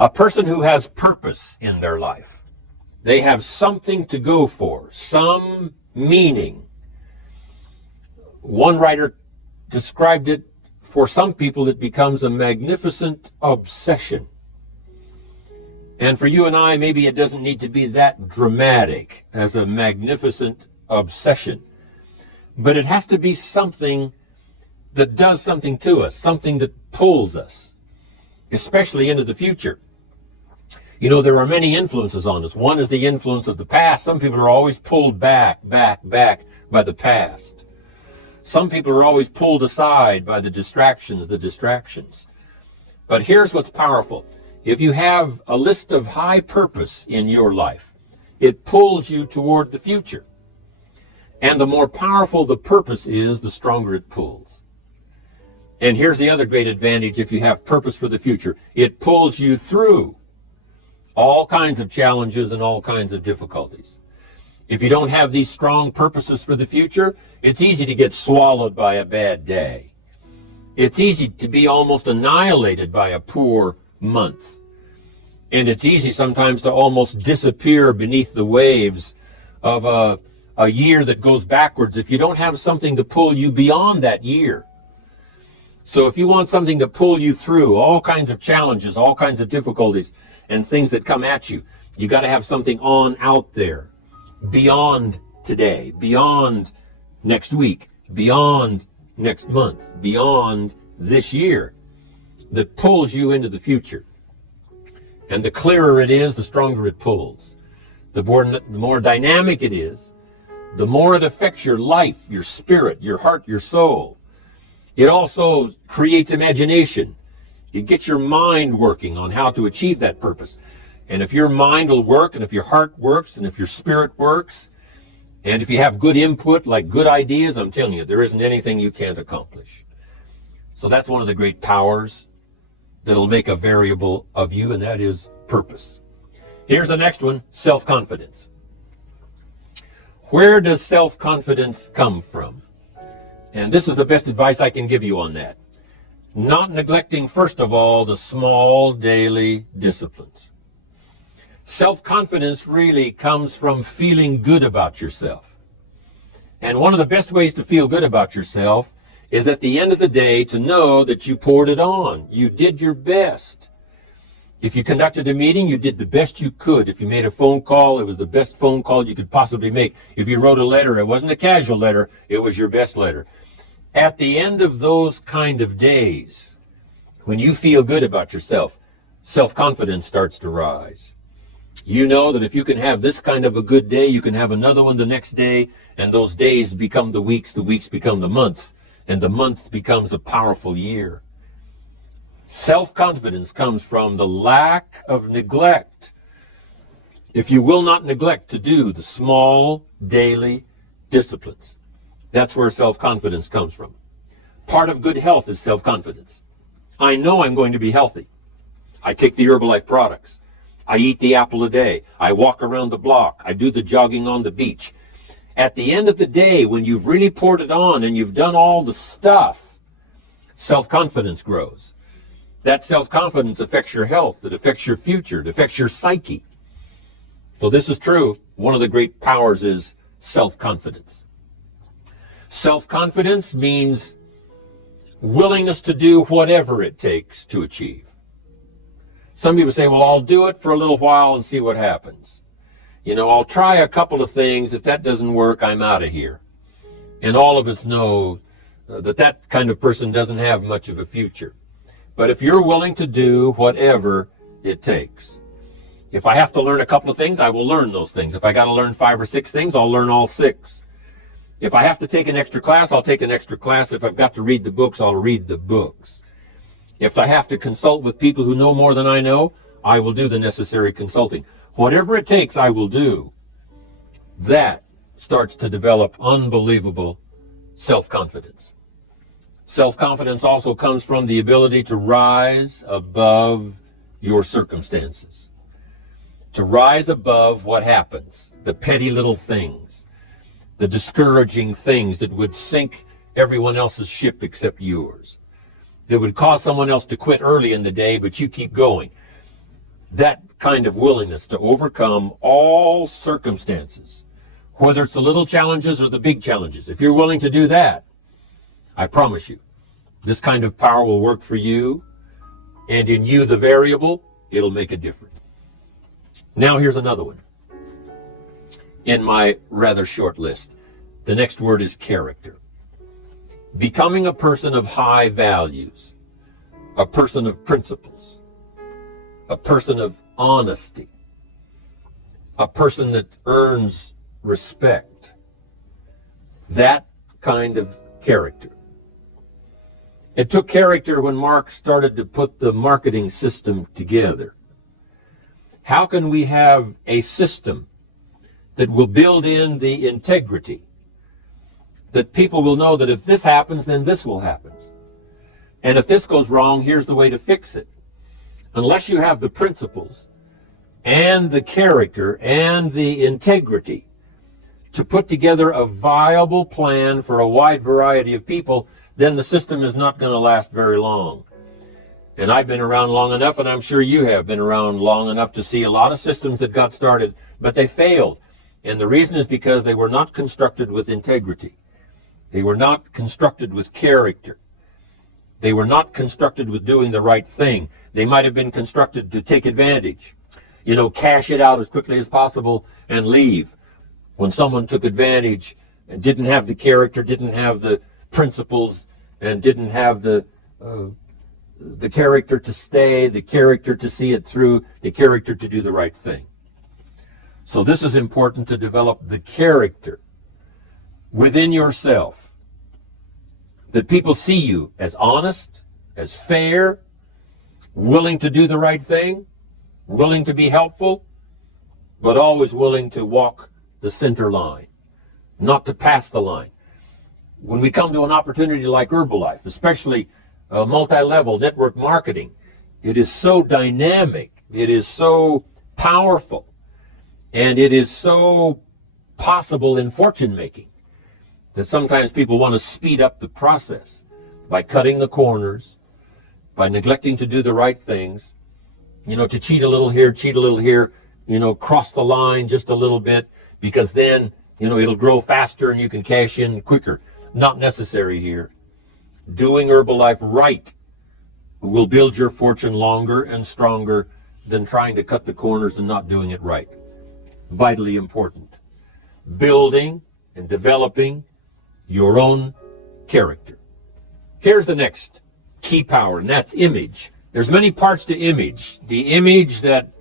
A person who has purpose in their life. They have something to go for, some meaning. One writer described it, for some people it becomes a magnificent obsession. And for you and I, maybe it doesn't need to be that dramatic as a magnificent obsession. But it has to be something that does something to us, something that pulls us, especially into the future. You know, there are many influences on us. One is the influence of the past. Some people are always pulled back by the past. Some people are always pulled aside by the distractions. But here's what's powerful. If you have a list of high purpose in your life, it pulls you toward the future. And the more powerful the purpose is, the stronger it pulls. And here's the other great advantage if you have purpose for the future. It pulls you through all kinds of challenges and all kinds of difficulties. If you don't have these strong purposes for the future, it's easy to get swallowed by a bad day. It's easy to be almost annihilated by a poor month. And it's easy sometimes to almost disappear beneath the waves of a year that goes backwards if you don't have something to pull you beyond that year. So if you want something to pull you through all kinds of challenges, all kinds of difficulties, and things that come at you, you got to have something on out there, beyond today, beyond next week, beyond next month, beyond this year, that pulls you into the future. And the clearer it is, the stronger it pulls. The more dynamic it is, the more it affects your life, your spirit, your heart, your soul. It also creates imagination. It gets your mind working on how to achieve that purpose. And if your mind will work, and if your heart works, and if your spirit works, and if you have good input, like good ideas, I'm telling you, there isn't anything you can't accomplish. So that's one of the great powers that'll make a variable of you, and that is purpose. Here's the next one, self-confidence. Where does self-confidence come from? And this is the best advice I can give you on that. Not neglecting, first of all, the small daily disciplines. Self-confidence really comes from feeling good about yourself. And one of the best ways to feel good about yourself is at the end of the day to know that you poured it on. You did your best. If you conducted a meeting, you did the best you could. If you made a phone call, it was the best phone call you could possibly make. If you wrote a letter, it wasn't a casual letter, it was your best letter. At the end of those kind of days, when you feel good about yourself, self-confidence starts to rise. You know that if you can have this kind of a good day, you can have another one the next day, and those days become the weeks become the months, and the month becomes a powerful year. Self-confidence comes from the lack of neglect. If you will not neglect to do the small daily disciplines, that's where self-confidence comes from. Part of good health is self-confidence. I know I'm going to be healthy. I take the Herbalife products. I eat the apple a day. I walk around the block. I do the jogging on the beach. At the end of the day, when you've really poured it on and you've done all the stuff, self-confidence grows. That self-confidence affects your health. It affects your future. It affects your psyche. So this is true. One of the great powers is self-confidence. Self-confidence means willingness to do whatever it takes to achieve. Some people say, well, I'll do it for a little while and see what happens. You know, I'll try a couple of things. If that doesn't work, I'm out of here. And all of us know that kind of person doesn't have much of a future. But if you're willing to do whatever it takes, if I have to learn a couple of things, I will learn those things. If I got to learn 5 or 6 things, I'll learn all 6. If I have to take an extra class, I'll take an extra class. If I've got to read the books, I'll read the books. If I have to consult with people who know more than I know, I will do the necessary consulting. Whatever it takes, I will do. That starts to develop unbelievable self-confidence. Self-confidence also comes from the ability to rise above your circumstances. To rise above what happens, the petty little things, the discouraging things that would sink everyone else's ship except yours, that would cause someone else to quit early in the day, but you keep going. That kind of willingness to overcome all circumstances, whether it's the little challenges or the big challenges. If you're willing to do that, I promise you, this kind of power will work for you, and in you, the variable, it'll make a difference. Now here's another one in my rather short list. The next word is character. Becoming a person of high values, a person of principles, a person of honesty, a person that earns respect. That kind of character. It took character when Mark started to put the marketing system together. How can we have a system that will build in the integrity, that people will know that if this happens, then this will happen. And if this goes wrong, here's the way to fix it. Unless you have the principles and the character and the integrity to put together a viable plan for a wide variety of people, then the system is not going to last very long. And I've been around long enough, and I'm sure you have been around long enough to see a lot of systems that got started, but they failed. And the reason is because they were not constructed with integrity. They were not constructed with character. They were not constructed with doing the right thing. They might have been constructed to take advantage. Cash it out as quickly as possible and leave. When someone took advantage and didn't have the character, didn't have the principles, and didn't have the character to stay, the character to see it through, the character to do the right thing. So this is important, to develop the character within yourself, that people see you as honest, as fair, willing to do the right thing, willing to be helpful, but always willing to walk the center line, not to pass the line. When we come to an opportunity like Herbalife, especially multi-level network marketing, it is so dynamic, it is so powerful, and it is so possible in fortune making that sometimes people want to speed up the process by cutting the corners, by neglecting to do the right things, to cheat a little here, cross the line just a little bit, because then, it'll grow faster and you can cash in quicker. Not necessary here. Doing Herbalife right will build your fortune longer and stronger than trying to cut the corners and not doing it right. Vitally important. Building and developing your own character. Here's the next key power, and that's image. There's many parts to image. The image that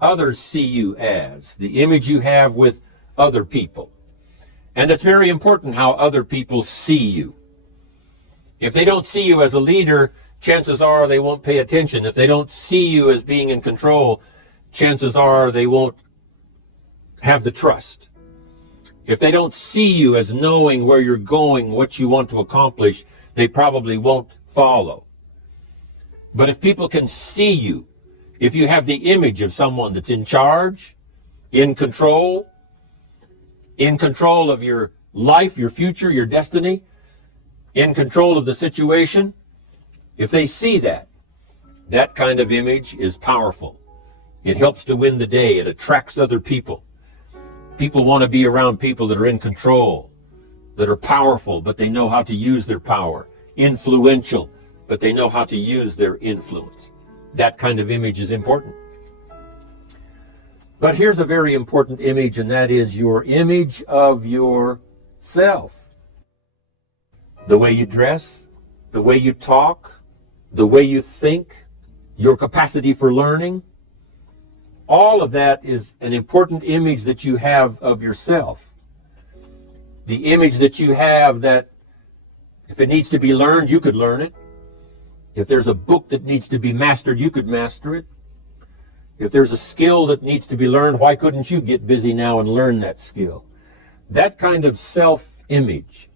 others see you as, the image you have with other people. And it's very important how other people see you. If they don't see you as a leader, chances are they won't pay attention. If they don't see you as being in control, chances are they won't have the trust. If they don't see you as knowing where you're going, what you want to accomplish, they probably won't follow. But if people can see you, if you have the image of someone that's in charge, in control of your life, your future, your destiny, in control of the situation, if they see that, that kind of image is powerful. It helps to win the day. It attracts other people. People want to be around people that are in control, that are powerful, but they know how to use their power. Influential, but they know how to use their influence. That kind of image is important. But here's a very important image, and that is your image of yourself. The way you dress, the way you talk, the way you think, your capacity for learning. All of that is an important image that you have of yourself. The image that you have that if it needs to be learned, you could learn it. If there's a book that needs to be mastered, you could master it. If there's a skill that needs to be learned, why couldn't you get busy now and learn that skill? That kind of self-image,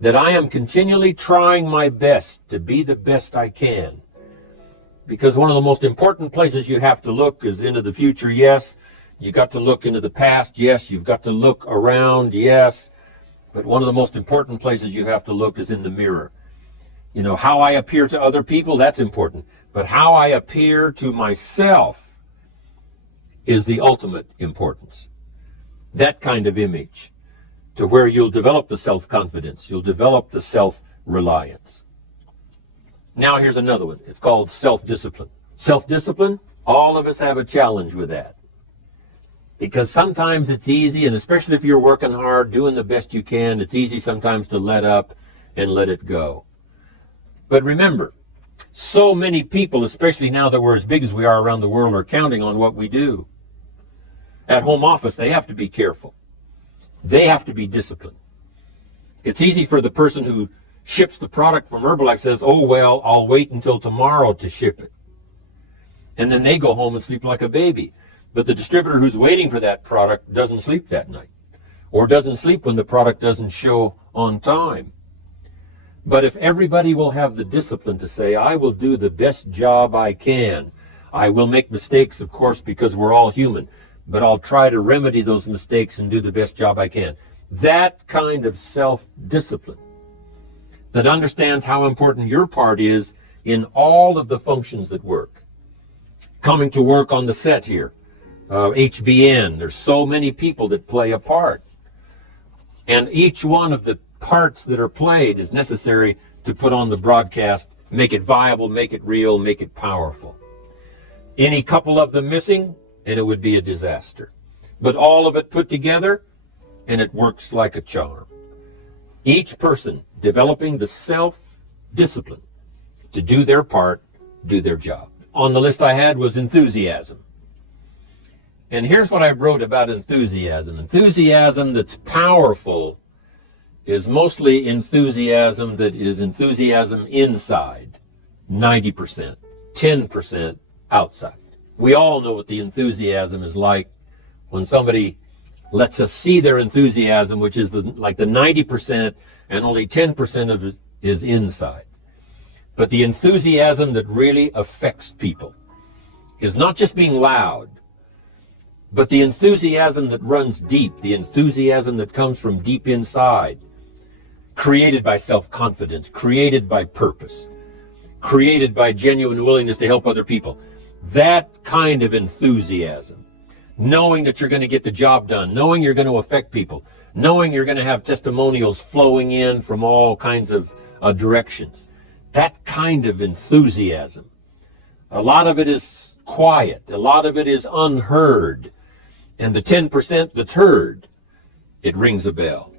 that I am continually trying my best to be the best I can. Because one of the most important places you have to look is into the future, yes. You got to look into the past, yes. You've got to look around, yes. But one of the most important places you have to look is in the mirror. How I appear to other people, that's important. But how I appear to myself is the ultimate importance. That kind of image, to where you'll develop the self-confidence, you'll develop the self-reliance. Now here's another one. It's called self-discipline. Self-discipline, all of us have a challenge with that. Because sometimes it's easy, and especially if you're working hard, doing the best you can, it's easy sometimes to let up and let it go. But remember, so many people, especially now that we're as big as we are around the world, are counting on what we do. At home office, they have to be careful. They have to be disciplined. It's easy for the person who ships the product from Herbalife says, oh, well, I'll wait until tomorrow to ship it. And then they go home and sleep like a baby. But the distributor who's waiting for that product doesn't sleep that night, or doesn't sleep when the product doesn't show on time. But if everybody will have the discipline to say, I will do the best job I can. I will make mistakes, of course, because we're all human, but I'll try to remedy those mistakes and do the best job I can. That kind of self-discipline that understands how important your part is in all of the functions that work. Coming to work on the set here, HBN, there's so many people that play a part. And each one of the parts that are played is necessary to put on the broadcast, make it viable, make it real, make it powerful. Any couple of them missing, and it would be a disaster. But all of it put together, and it works like a charm. Each person developing the self-discipline to do their part, do their job. On the list I had was enthusiasm. And here's what I wrote about enthusiasm. Enthusiasm that's powerful is mostly enthusiasm that is enthusiasm inside, 90%, 10% outside. We all know what the enthusiasm is like when somebody lets us see their enthusiasm, which is like the 90%, and only 10% of it is inside. But the enthusiasm that really affects people is not just being loud, but the enthusiasm that runs deep, the enthusiasm that comes from deep inside, created by self-confidence, created by purpose, created by genuine willingness to help other people. That kind of enthusiasm, knowing that you're going to get the job done, knowing you're going to affect people, knowing you're going to have testimonials flowing in from all kinds of directions. That kind of enthusiasm. A lot of it is quiet. A lot of it is unheard. And the 10% that's heard, it rings a bell.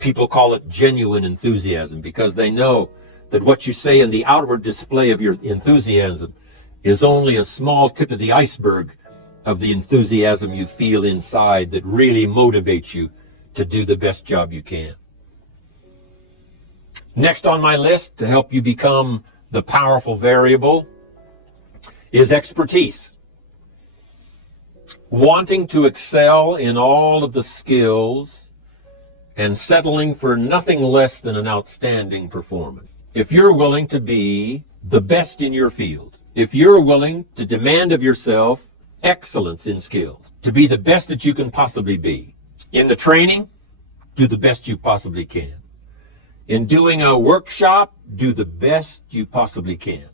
People call it genuine enthusiasm because they know that what you say in the outward display of your enthusiasm is only a small tip of the iceberg of the enthusiasm you feel inside that really motivates you to do the best job you can. Next on my list to help you become the powerful variable is expertise. Wanting to excel in all of the skills and settling for nothing less than an outstanding performance. If you're willing to be the best in your field, if you're willing to demand of yourself excellence in skills, to be the best that you can possibly be. In the training, do the best you possibly can. In doing a workshop, do the best you possibly can.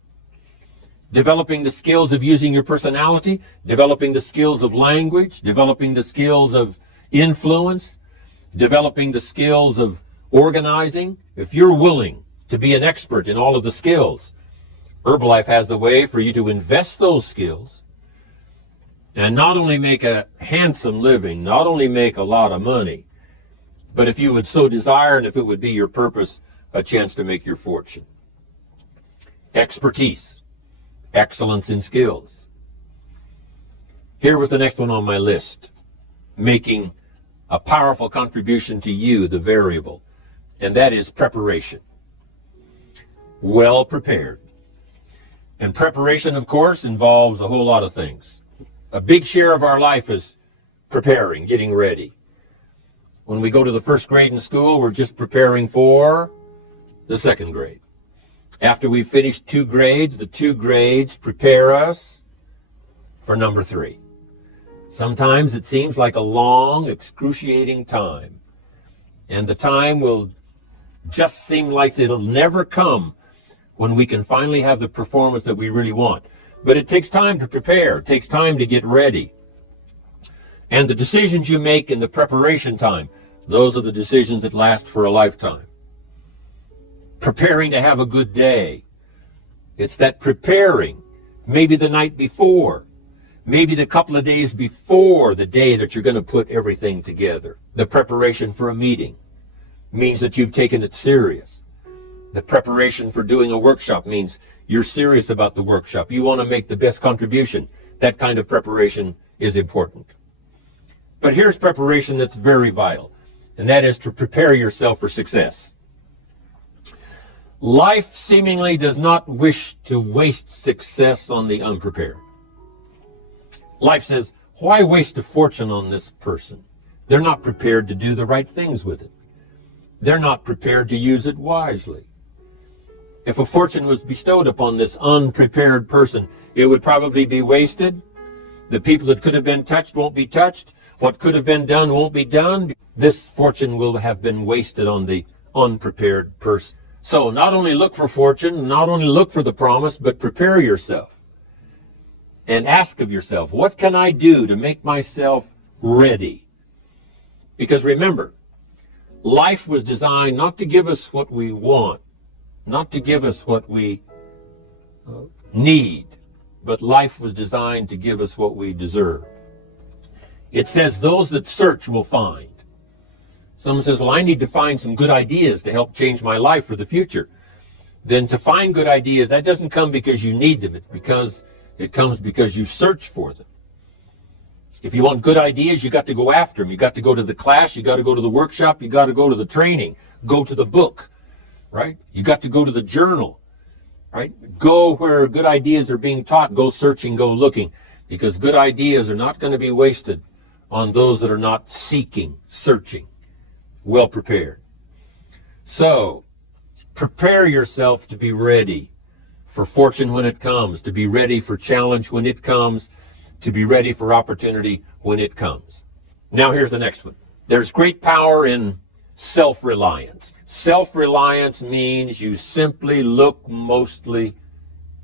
Developing the skills of using your personality, developing the skills of language, developing the skills of influence, developing the skills of organizing. If you're willing to be an expert in all of the skills, Herbalife has the way for you to invest those skills and not only make a handsome living, not only make a lot of money, but if you would so desire and if it would be your purpose, a chance to make your fortune. Expertise, excellence in skills. Here was the next one on my list, making a powerful contribution to you, the variable, and that is preparation. Well prepared. And preparation, of course, involves a whole lot of things. A big share of our life is preparing, getting ready. When we go to the first grade in school, we're just preparing for the second grade. After we've finished 2 grades, the 2 grades prepare us for number 3. Sometimes it seems like a long, excruciating time. And the time will just seem like it'll never come when we can finally have the performance that we really want. But it takes time to prepare. It takes time to get ready. And the decisions you make in the preparation time, those are the decisions that last for a lifetime. Preparing to have a good day. It's that preparing, maybe the night before, maybe the couple of days before the day that you're going to put everything together. The preparation for a meeting means that you've taken it serious. The preparation for doing a workshop means you're serious about the workshop. You want to make the best contribution. That kind of preparation is important. But here's preparation that's very vital, and that is to prepare yourself for success. Life seemingly does not wish to waste success on the unprepared. Life says, why waste a fortune on this person? They're not prepared to do the right things with it. They're not prepared to use it wisely. If a fortune was bestowed upon this unprepared person, it would probably be wasted. The people that could have been touched won't be touched. What could have been done won't be done. This fortune will have been wasted on the unprepared person. So not only look for fortune, not only look for the promise, but prepare yourself. And ask of yourself, what can I do to make myself ready? Because remember, life was designed not to give us what we want, not to give us what we need, but life was designed to give us what we deserve. It says those that search will find. Someone says, well, I need to find some good ideas to help change my life for the future. Then to find good ideas, that doesn't come because you need them. It comes because you search for them. If you want good ideas, you got to go after them. You got to go to the class. You got to go to the workshop. You got to go to the training. Go to the book, right? You got to go to the journal, right? Go where good ideas are being taught. Go searching, go looking, because good ideas are not going to be wasted on those that are not seeking, searching, well prepared. So, prepare yourself to be ready for fortune when it comes, to be ready for challenge when it comes, to be ready for opportunity when it comes. Now here's the next one. There's great power in self-reliance. Self-reliance means you simply look mostly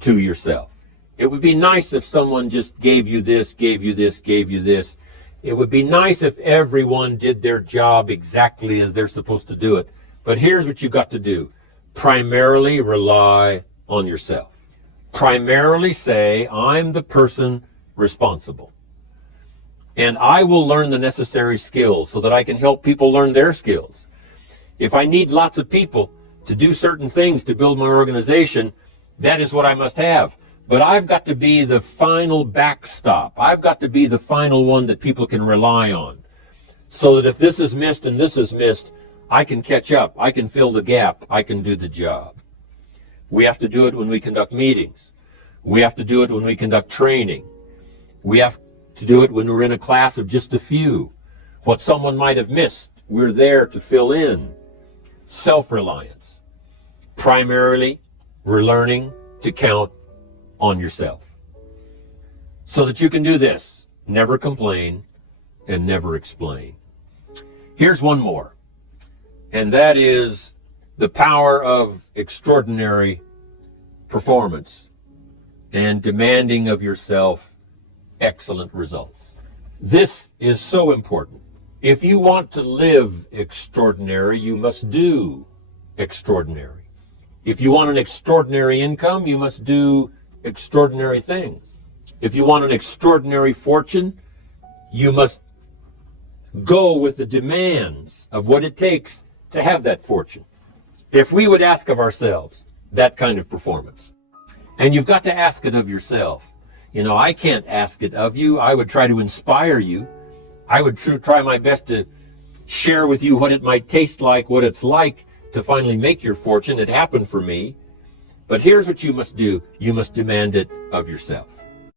to yourself. It would be nice if someone just gave you this, gave you this, gave you this. It would be nice if everyone did their job exactly as they're supposed to do it. But here's what you got to do. Primarily rely on yourself. Primarily say, I'm the person responsible. And I will learn the necessary skills so that I can help people learn their skills. If I need lots of people to do certain things to build my organization, that is what I must have. But I've got to be the final backstop. I've got to be the final one that people can rely on. So that if this is missed and this is missed, I can catch up. I can fill the gap. I can do the job. We have to do it when we conduct meetings. We have to do it when we conduct training. We have to do it when we're in a class of just a few. What someone might have missed, we're there to fill in. Self-reliance. Primarily, we're learning to count on yourself. So that you can do this. Never complain and never explain. Here's one more. And that is the power of extraordinary performance and demanding of yourself excellent results. This is so important. If you want to live extraordinary, you must do extraordinary. If you want an extraordinary income, you must do extraordinary things. If you want an extraordinary fortune, you must go with the demands of what it takes to have that fortune. If we would ask of ourselves that kind of performance, and you've got to ask it of yourself. You know, I can't ask it of you. I would try to inspire you. I would try my best to share with you what it might taste like, what it's like to finally make your fortune. It happened for me. But here's what you must do. You must demand it of yourself.